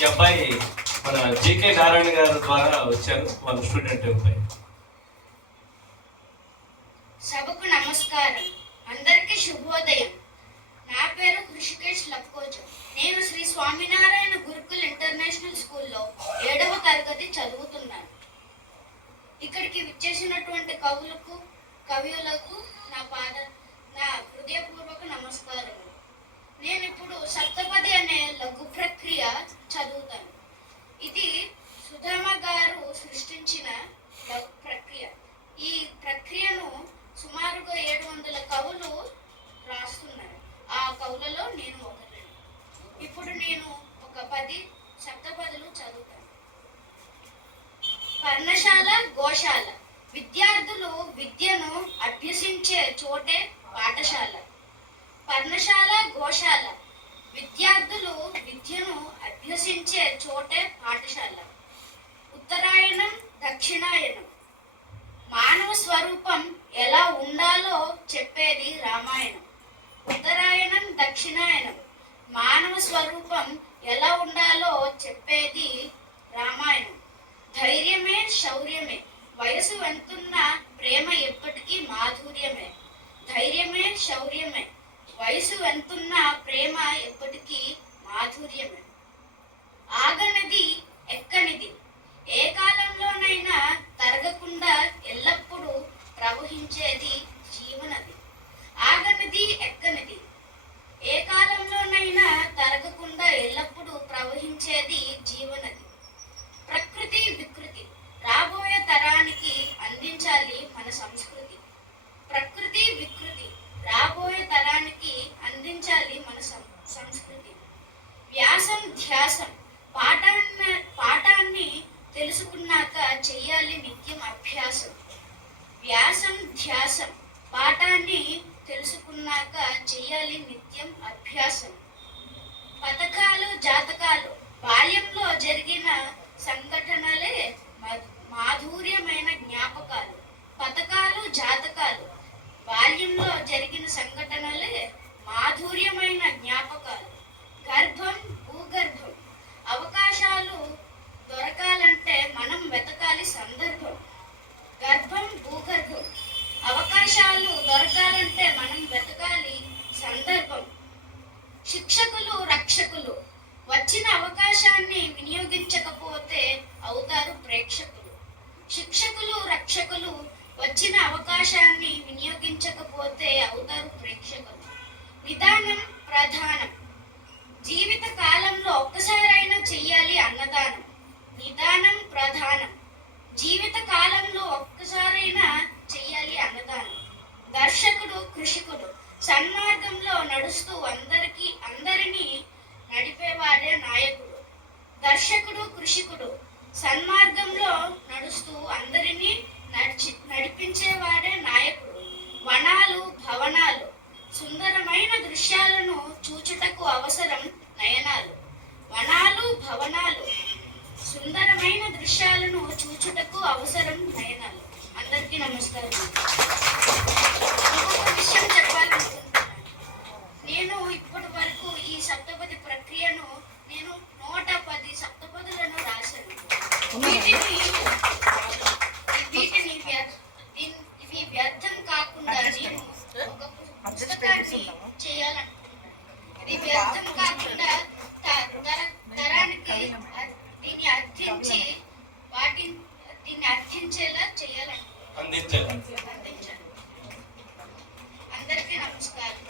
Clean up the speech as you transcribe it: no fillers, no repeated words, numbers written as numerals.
ఈ అబ్బాయి మన జీకే నారాయణ గారి ద్వారా వచ్చారు, వాళ్ళ స్టూడెంట్ అబ్బాయి. సభకు నమస్కారం. అందరికీ శుభోదయం. నా పేరు హృషికేష్ లక్కోజు. నేను శ్రీ స్వామినారాయణ గురుకుల్ ఇంటర్నేషనల్ స్కూల్లో 7వ తరగతి చదువుతున్నాను. ఇక్కడికి విచ్చేసినటువంటి కవులకు నా హృదయపూర్వక నమస్కారము. నేను ఇప్పుడు సప్తపది అనే లఘు ప్రక్రియ చదువుతాను. ఇది సుధామ గారు సృష్టించిన లఘు ప్రక్రియ. ఈ ప్రక్రియను సుమారుగా 700 కవులు రాస్తున్నారు. ఆ కవులలో నేను ఒకరు. ఇప్పుడు నేను ఒక 10 సప్తపదులు చదువుతాను. పర్ణశాల, గోశాల. విద్యార్థులు విద్యను అభ్యసించే చోటే పాఠశాల. పర్ణశాల, గోశాల. విద్యార్థులు విద్యను అభ్యసించే చోటే పాఠశాల. ఉత్తరాయణం, దక్షిణాయనం. మానవ స్వరూపం ఎలా ఉండాలో చెప్పేది రామాయణం. ఉత్తరాయణం, దక్షిణాయనం. మానవ స్వరూపం ఎలా ఉండాలో చెప్పేది రామాయణం. ధైర్యమే, శౌర్యమే. వయసు వెంతున్న ప్రేమ ఎప్పటికీ మాధుర్యమే. ధైర్యమే, శౌర్యమే. వయసు వెంతున్న ప్రేమ ఎప్పటికీ మాధుర్యమే. ఆగనిది, ఎక్కనిది. ఏ కాలంలోనైనా తరగకుండా ఎల్లప్పుడూ ప్రవహించేది జీవనది. ఆగనిది, ఎక్కనిది. ఏ కాలంలోనైనా తరగకుండా ఎల్లప్పుడూ ప్రవహించేది జీవనది. ప్రకృతి, వికృతి. రాబోయే తరానికి అందించాలి మన సంస్కృతి. ప్రకృతి, వికృతి. రాబోయే తరానికి అందించాలి మన సంస్కృతి. వ్యాసం, ధ్యాసం. పాఠాన్ని తెలుసుకున్నాక చెయ్యాలి నిత్యం అభ్యాసం. వ్యాసం, ధ్యాసం. పాఠాన్ని తెలుసుకున్నాక చెయ్యాలి నిత్యం అభ్యాసం. పథకాలు, జాతకాలు. బాల్యంలో జరిగిన సంఘటనలే మాధుర్యమైన జ్ఞాపకాలు. పథకాలు, జాతకాలు. బాల్యంలో జరిగిన సంఘటనలే మాధుర్యమైన జ్ఞాపకాలు. గర్భం, భూగర్భం. అవకాశాలు దొరకాలంటే మనం వెతకాలి సందర్భం. గర్భం, భూగర్భం. అవకాశాలు దొరకాలంటే మనం వెతకాలి సందర్భం. శిక్షకులు, రక్షకులు. వచ్చిన అవకాశాన్ని వినియోగించకపోతే అవుతారు ప్రేక్షకులు. శిక్షకులు, రక్షకులు. వచ్చిన అవకాశాన్ని వినియోగించకపోతే అవుతారు ప్రేక్షకులు. నిదానం, ప్రధానం. జీవిత కాలంలో ఒక్కసారైనా చెయ్యాలి అన్నదానం. నిదానం, ప్రధానం. జీవిత కాలంలో ఒక్కసారైనా చెయ్యాలి అన్నదానం. దర్శకుడు, కృషికుడు. సన్మార్గంలో నడుస్తూ అందరినీ నడిపేవాడే నాయకుడు. దర్శకుడు, కృషికుడు. సన్మార్గంలో నడుస్తూ అందరినీ నడిపించేవాడే నాయకుడు. వనాలు, భవనాలు. సుందరమైన దృశ్యాలను చూచుటకు అవసరం నయనాలు. వనాలు, భవనాలు. సుందరమైన దృశ్యాలను చూచుటకు అవసరం నయనాలు. అందరికీ నమస్కారం. ఇంకొక విషయం చెప్పాలనుకుంటున్నాను. నేను ఇప్పటి వరకు ఈ సప్తపది ప్రక్రియను 110 సప్తపదులను రాశాను. ఇవి వ్యర్థం కాకుండా నేను ఒక పుస్తకాన్ని చేయాలనుకుంటున్నాను. ఇది వ్యర్థం కాకుండా తరానికి దీన్ని అర్థించేలా చేయాలనుకుంటున్నాను. అందరికీ నమస్కారం.